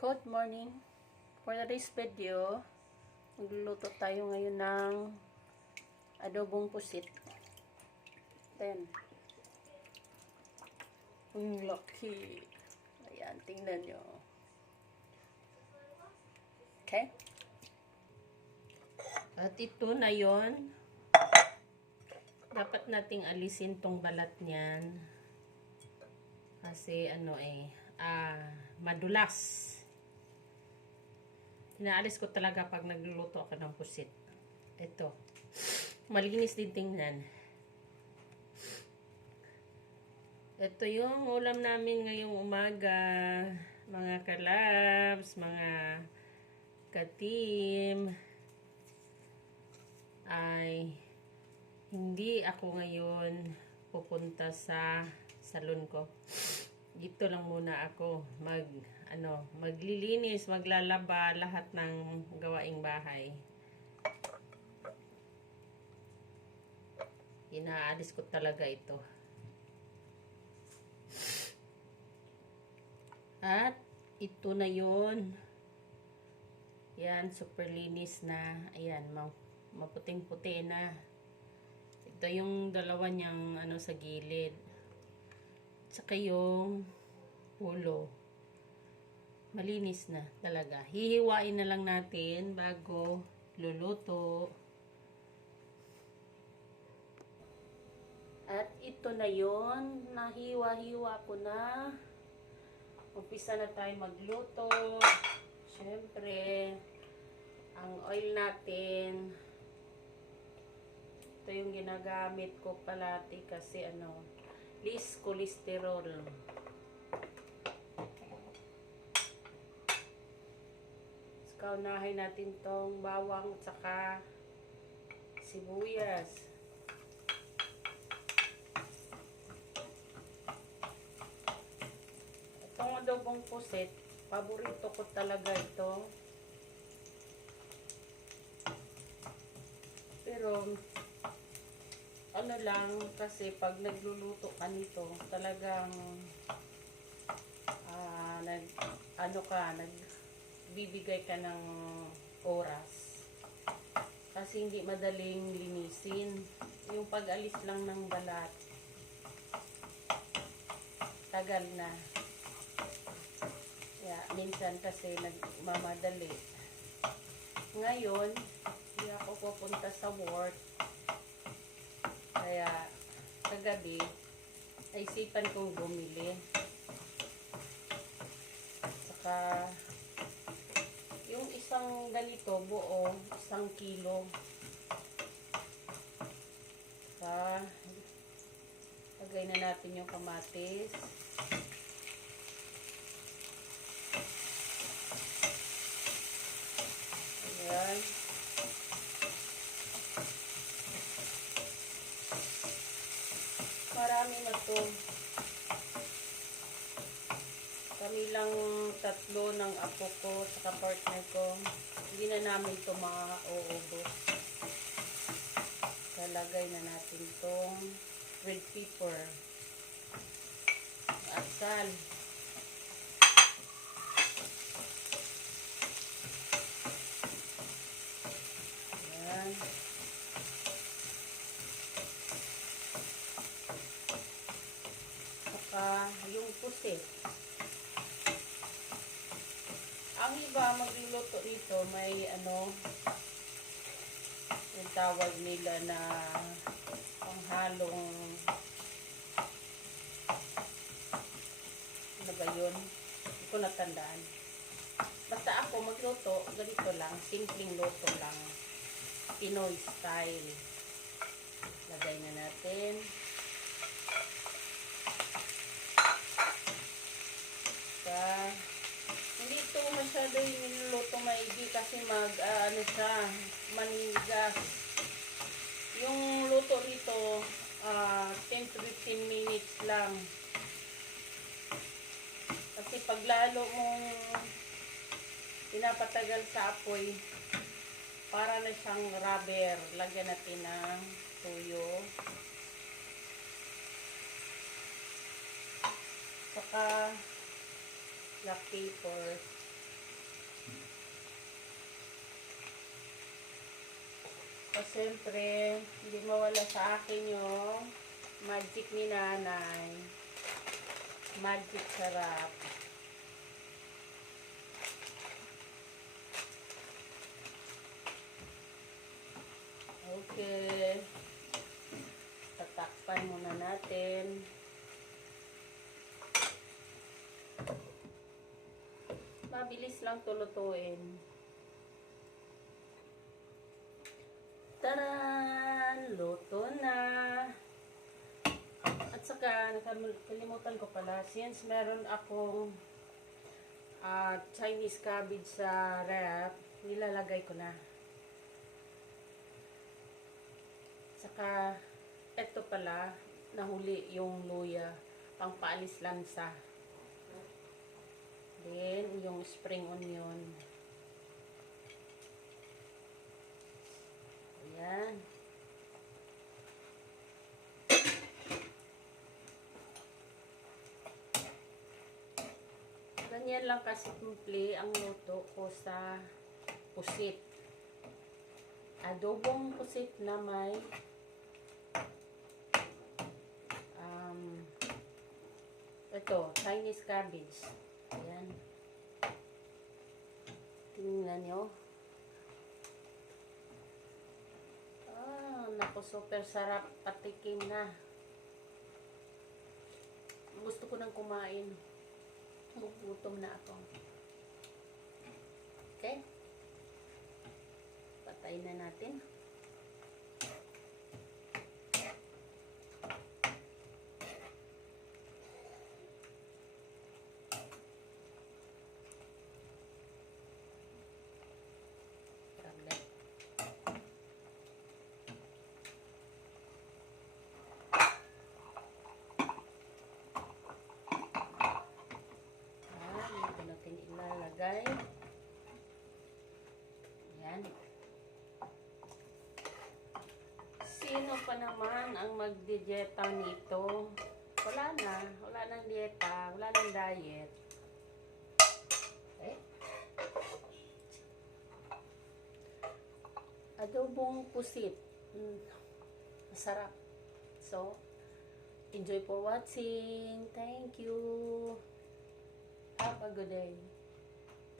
Good morning. For today's video, magluluto tayo ngayon ng adobong pusit. Then, ang laki. Ayan, tingnan nyo. Okay? At ito na yon. Dapat nating alisin tong balat niyan. Kasi madulas. Inaalis ko talaga pag nagluluto ako ng pusit. Ito. Malinis din tingnan. Ito yung ulam namin ngayong umaga. Mga kalabs, mga katim. Ay, hindi ako ngayon pupunta sa salon ko. Dito lang muna ako maglilinis, maglalaba lahat ng gawaing bahay. Inaalis ko talaga ito. At ito na yon. Yan, super linis na. Ayan, maputing-puti na. Ito yung dalawa niyang sa gilid. Tsaka yung ulo. Malinis na talaga. Hihiwain na lang natin bago luluto. At ito na yon. Nahiwa-hiwa ko na. Umpisa na tayo magluto. Siyempre, ang oil natin. Ito yung ginagamit ko palati kasi least cholesterol. Kaunahin natin tong bawang at saka sibuyas. Itong adobong pusit, paborito ko talaga ito. Pero kasi pag nagluluto ka nito, talagang nagbibigay ka ng oras. Kasi hindi madaling linisin. Yung pag-alis lang ng balat, tagal na. Minsan kasi nagmamadali. Ngayon, hindi ako pupunta sa work. Kaya, kagabi, naisipan kong bumili. Saka, yung isang ganito, buo, 1 kilo. Saka, lagay na natin yung kamatis. Ayan. Marami na to. Kami lang 3 ng apo ko sa partner ko. Hindi na namin ito mauubos. Kalagay na natin itong red pepper. Asal. Ayan. Yung pusit. Ang iba magluluto dito may yung tawag nila na panghalong ano ba yun? Hindi ko natandaan. Basta ako magluto, ganito lang, simpleng luto lang. Pinoy style. Lagay na natin. Hindi ito masyado yung niluluto maigi kasi manigas. Yung luto dito 10 to 15 minutes lang. Kasi pag lalo mong pinapatagal sa apoy, para na siyang rubber. Lagyan natin ng tuyo. Saka black pepper. O siyempre, hindi mawala sa akin yung magic ni nanay. Magic sarap. Okay. Tatakpan muna natin. Mabilis lang tulutuin. Taran! Luto na! At saka, nakalimutan ko pala, since meron akong Chinese cabbage sa ref, nilalagay ko na. Saka, eto pala, nahuli yung luya, pang paalis lansa. Then, yung spring onion. Ayan. Ganyan lang kasimple ang luto ko sa pusit. Adobong pusit na may ito, Chinese cabbage. Ayan. Tingnan nyo. Naku, super sarap. Patikim na. Gusto ko nang kumain. Gugutom na ako. Okay? Patayin na natin. Ilalagay. Ayan. Sino pa naman ang magdidieta nito? Wala na. Wala nang dieta. Wala nang diet. Okay. Adobong pusit. Masarap. So, enjoy for watching. Thank you. Have a good day.